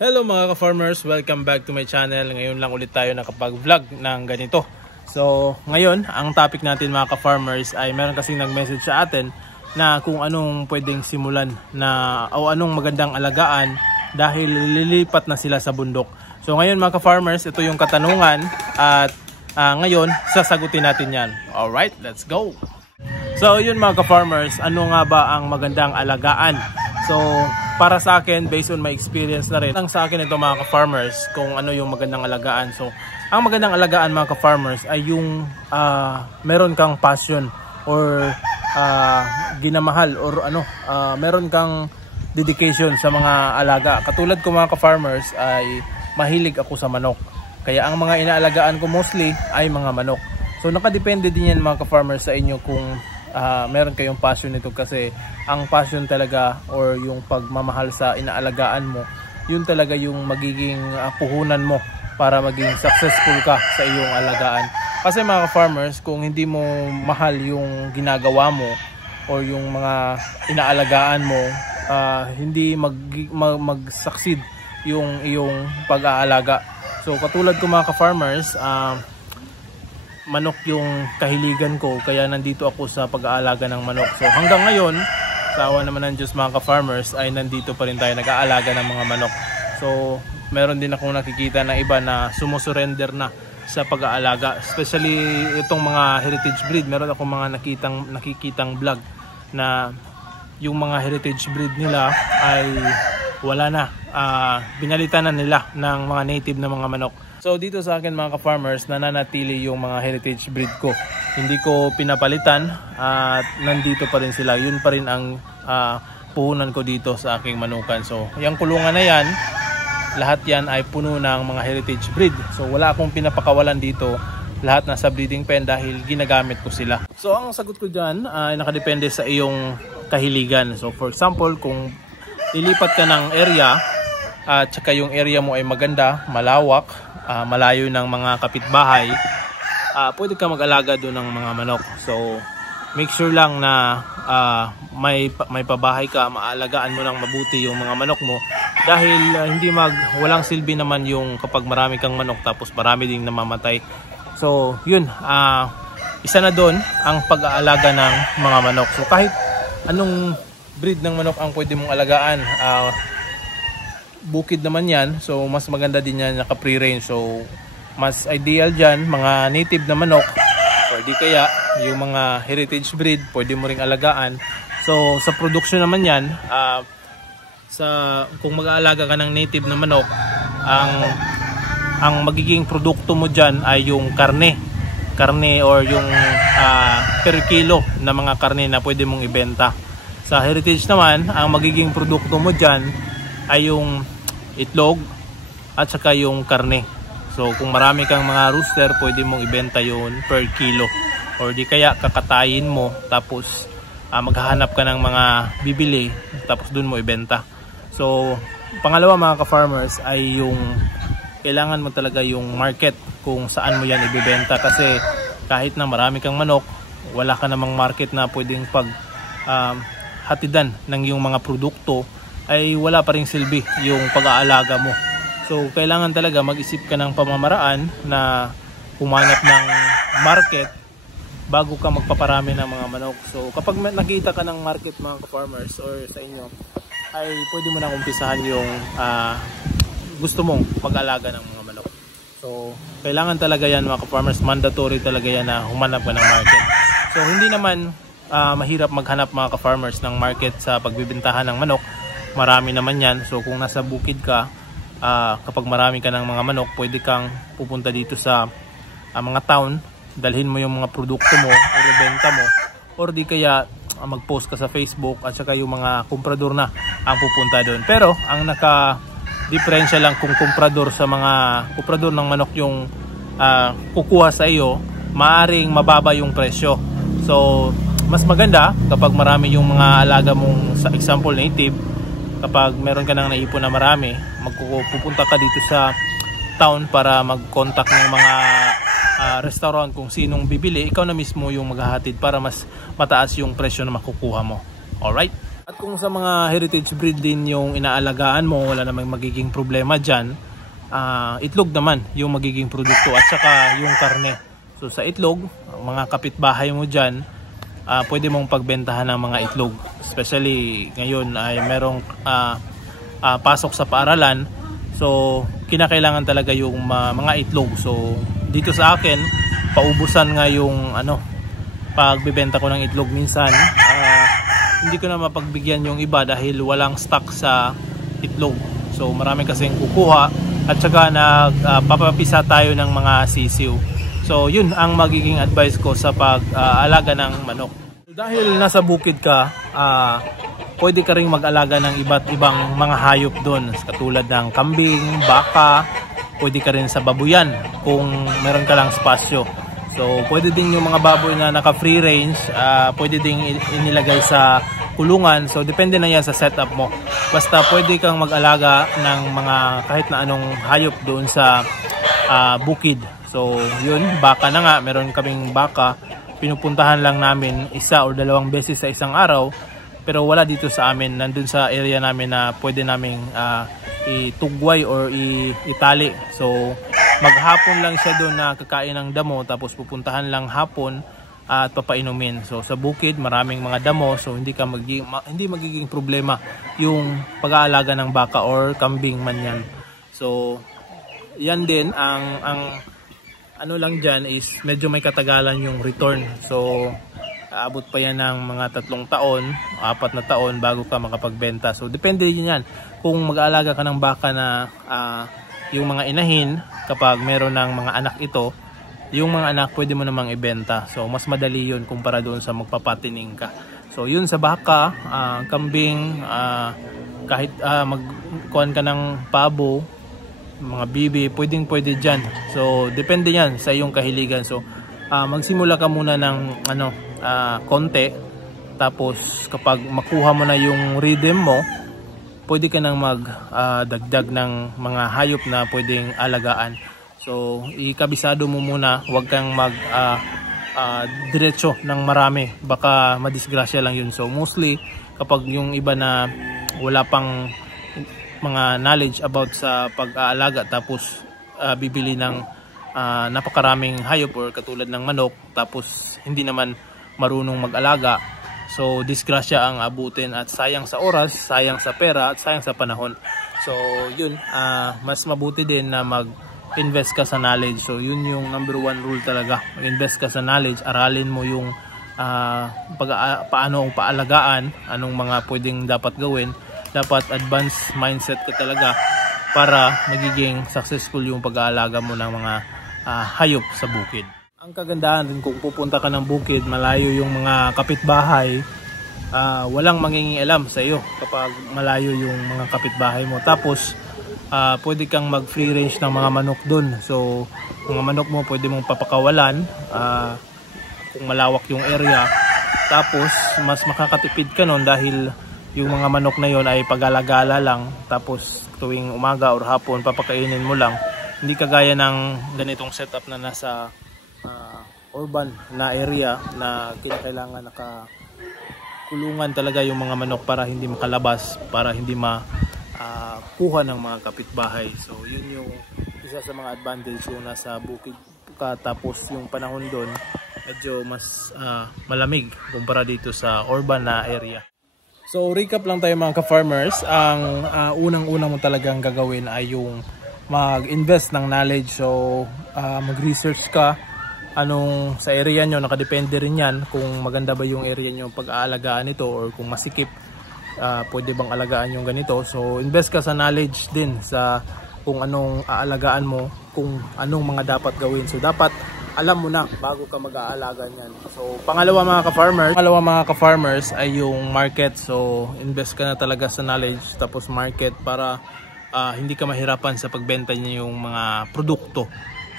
Hello mga ka-farmers, welcome back to my channel. Ngayon lang ulit tayo nakapag-vlog ng ganito. So ngayon, ang topic natin mga ka-farmers ay meron kasing nag-message sa atin na kung anong pwedeng simulan na o anong magandang alagaan dahil lilipat na sila sa bundok. So ngayon mga ka-farmers, ito yung katanungan at ngayon sasagutin natin yan. Alright, let's go! So yun mga ka-farmers, ano nga ba ang magandang alagaan? So para sa akin, based on my experience na rin, ang sa akin ito mga ka-farmers, kung ano yung magandang alagaan. So, ang magandang alagaan mga ka-farmers ay yung meron kang passion or ginamahal or meron kang dedication sa mga alaga. Katulad ko mga ka-farmers ay mahilig ako sa manok. Kaya ang mga inaalagaan ko mostly ay mga manok. So, nakadepende din yan mga ka-farmers sa inyo kung meron kayong passion nito, kasi ang passion talaga or yung pagmamahal sa inaalagaan mo, yun talaga yung magiging puhunan mo para maging successful ka sa iyong alagaan. Kasi mga farmers, kung hindi mo mahal yung ginagawa mo or yung mga inaalagaan mo, hindi mag-succeed yung iyong pag-aalaga. So katulad ko mga ka-farmers, manok yung kahiligan ko, kaya nandito ako sa pag-aalaga ng manok. So hanggang ngayon, sa awa naman ng Diyos mga ka-farmers, ay nandito pa rin tayo nag-aalaga ng mga manok. So meron din akong nakikita na iba na sumusurrender na sa pag-aalaga, especially itong mga heritage breed. Meron akong mga nakikitang vlog na yung mga heritage breed nila ay wala na, binalitan na nila ng mga native na mga manok. So dito sa akin mga ka-farmers, nananatili yung mga heritage breed ko. Hindi ko pinapalitan at nandito pa rin sila. Yun pa rin ang puhunan ko dito sa aking manukan. So yung kulungan na yan, lahat yan ay puno ng mga heritage breed. So wala akong pinapakawalan dito. Lahat nasa breeding pen dahil ginagamit ko sila. So ang sagot ko dyan ay nakadepende sa iyong kahiligan. So for example, kung lilipat ka ng area at saka yung area mo ay maganda, malawak, malayo ng mga kapitbahay, pwede ka mag-alaga doon ng mga manok. So make sure lang na may pabahay ka, maalagaan mo lang mabuti yung mga manok mo, dahil walang silbi naman yung kapag marami kang manok tapos marami ding namamatay. So yun, isa na doon ang pag-aalaga ng mga manok. So kahit anong breed ng manok ang pwede mong alagaan, bukid naman yan, so mas maganda din yan naka free range. So mas ideal dyan mga native na manok, or di kaya yung mga heritage breed pwede mo ring alagaan. So sa production naman yan, kung mag-aalaga ka ng native na manok, ang magiging produkto mo dyan ay yung karne or yung per kilo na mga karne na pwede mong ibenta. Sa heritage naman, ang magiging produkto mo dyan ay yung itlog at saka yung karne. So kung marami kang mga rooster, pwede mong ibenta yun per kilo, or di kaya kakatayin mo tapos maghahanap ka ng mga bibili tapos dun mo ibenta. So pangalawa mga ka-farmers ay yung kailangan mo talaga yung market kung saan mo yan ibibenta, kasi kahit na marami kang manok, wala ka namang market na pwedeng hatidan ng yung mga produkto, ay wala pa ring silbi yung pag-aalaga mo. So kailangan talaga mag-isip ka ng pamamaraan na humanap ng market bago ka magpaparami ng mga manok. So kapag nakita ka ng market mga ka-farmers or sa inyo, ay pwede mo nang umpisahan yung gusto mong pag-aalaga ng mga manok. So kailangan talaga yan mga ka-farmers, mandatory talaga yan na humanap ka ng market. So hindi naman mahirap maghanap mga ka-farmers ng market sa pagbibintahan ng manok. Marami naman yan. So kung nasa bukid ka, kapag marami ka ng mga manok, pwede kang pupunta dito sa mga town, dalhin mo yung mga produkto mo o ibenta mo, or di kaya mag-post ka sa Facebook at saka yung mga komprador na ang pupunta doon. Pero ang naka-diferensya lang kung komprador ng manok yung kukuha sa iyo, maaring mababa yung presyo. So mas maganda kapag marami yung mga alaga mong, sa example native, kapag meron ka nang naipon na marami, pupunta ka dito sa town para mag-contact ng mga restaurant kung sinong bibili. Ikaw na mismo yung maghahatid para mas mataas yung presyo na makukuha mo. Alright? At kung sa mga heritage breed din yung inaalagaan mo, wala namang magiging problema dyan. Itlog naman yung magiging produkto at saka yung karne. So sa itlog, mga kapitbahay mo dyan, pwede mong pagbentahan ng mga itlog. Especially ngayon ay merong pasok sa paaralan. So kinakailangan talaga yung mga itlog. So dito sa akin, paubusan nga yung pagbebenta ko ng itlog minsan. Hindi ko na mapagbigyan yung iba dahil walang stock sa itlog. So marami kasing kukuha at saka nagpapapisa tayo ng mga sisiw. So yun ang magiging advice ko sa pag-alaga ng manok. Dahil nasa bukid ka, pwede ka ring mag-alaga ng iba't ibang mga hayop doon. Katulad ng kambing, baka, pwede ka rin sa babuyan kung meron ka lang spasyo. So pwede din yung mga baboy na naka free range, pwede din inilagay sa kulungan. So depende na yan sa setup mo. Basta pwede kang mag-alaga ng mga kahit na anong hayop doon sa bukid. So yun, baka na nga, meron kaming baka. Pinupuntahan lang namin 1 o 2 beses sa isang araw. Pero wala dito sa amin, nandun sa area namin na pwede naming itugway or itali. So maghapon lang siya doon na kakain ng damo, tapos pupuntahan lang hapon at papainumin. So sa bukid maraming mga damo, so hindi magiging problema yung pag-aalaga ng baka or kambing man yan. So yan din ang ano lang dyan is medyo may katagalan yung return. So aabot pa yan ng mga 3 taon, 4 na taon bago ka makapagbenta. So depende din yan kung mag-aalaga ka ng baka na yung mga inahin, kapag meron ng mga anak ito, yung mga anak pwede mo namang ibenta. So mas madali yun kumpara doon sa magpapatining ka. So yun sa baka, kambing, kahit magkuhan ka ng pabo, mga bibi, pwede dyan. So depende yan sa iyong kahiligan. So magsimula ka muna ng konti, tapos kapag makuha mo na yung rhythm mo, pwede ka nang magdagdag ng mga hayop na pwedeng alagaan. So ikabisado mo muna, huwag kang diretso ng marami, baka madisgrasya lang yun. So mostly kapag yung iba na wala pang mga knowledge about sa pag-aalaga, tapos bibili ng napakaraming hayop or katulad ng manok, tapos hindi naman marunong mag-alaga, so disgrasya ang abutin at sayang sa oras, sayang sa pera at sayang sa panahon. So yun, mas mabuti din na mag-invest ka sa knowledge. So yun yung number 1 rule talaga, mag-invest ka sa knowledge. Aralin mo yung paano ang paalagaan, anong mga pwedeng dapat gawin. Dapat advanced mindset ka talaga para magiging successful yung pag-aalaga mo ng mga hayop sa bukid. Ang kagandahan din kung pupunta ka ng bukid, malayo yung mga kapitbahay, walang mangingialam sa iyo kapag malayo yung mga kapitbahay mo. Tapos pwede kang mag free range ng mga manok dun. So mga manok mo pwede mong papakawalan kung malawak yung area. Tapos mas makakatipid ka nun dahil yung mga manok na yon ay pag-alagala lang, tapos tuwing umaga or hapon papakainin mo lang. Hindi kagaya ng ganitong setup na nasa urban na area na kinakailangan nakakulungan talaga yung mga manok para hindi makalabas, para hindi makuha ng mga kapitbahay. So yun yung isa sa mga advantage kung nasa bukid ka, tapos yung panahon doon medyo mas malamig kumpara dito sa urban na area. So recap lang tayo mga ka-farmers. Ang unang-una mo talagang gagawin ay yung mag-invest ng knowledge. So mag-research ka anong sa area nyo, nakadepende rin yan kung maganda ba yung area nyo pag-aalagaan ito, or kung masikip, pwede bang alagaan yung ganito. So invest ka sa knowledge din sa kung anong aalagaan mo, kung anong mga dapat gawin. So dapat alam mo na bago ka mag-aalaga niyan. So pangalawa mga ka-farmers ay yung market. So invest ka na talaga sa knowledge tapos market para hindi ka mahirapan sa pagbenta niya yung mga produkto.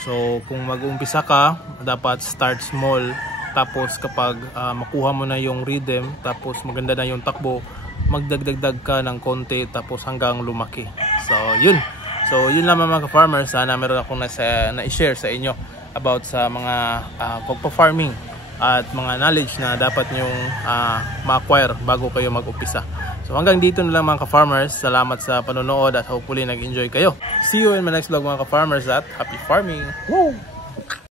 So kung mag-uumpisa ka, dapat start small, tapos kapag makuha mo na yung rhythm, tapos maganda na yung takbo, magdagdag ka ng konti tapos hanggang lumaki. So yun lang mga ka-farmers. Sana meron akong na-share sa inyo about sa mga pagpa-farming at mga knowledge na dapat nyong ma-acquire bago kayo mag-umpisa. So hanggang dito na lang mga ka-farmers. Salamat sa panonood at hopefully nag-enjoy kayo. See you in my next vlog mga ka-farmers at happy farming! Woo!